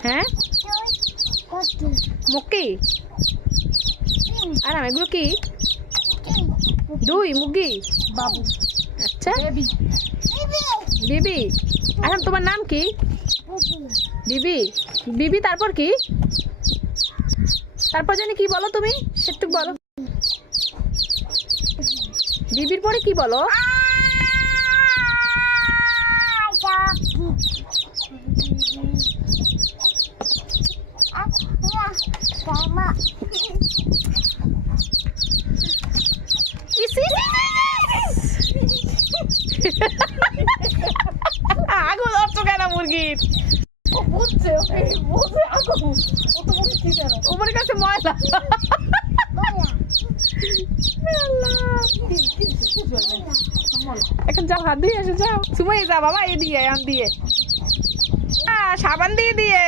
হ্যাঁ মুক্কি আর এগুলো কি দুই মুগি বাবু আচ্ছা বেবি বিবি এখন তোমার নাম কি বিবি বিবি তারপর কি তারপর জানি কি বলো তুমি একটু বলো বিবির পরে কি বলো আগু ধরছো কেন মুরগির ও বুঝছে ওকে বুঝে আগো ও তো বুঝে কি জানো ওপর কাছে ময়লা এখন যাও হাত দিয়ে এসে যাও সুমাই যা বাবা এই দিয়ে আম দিয়ে সাবান দিয়ে দিয়ে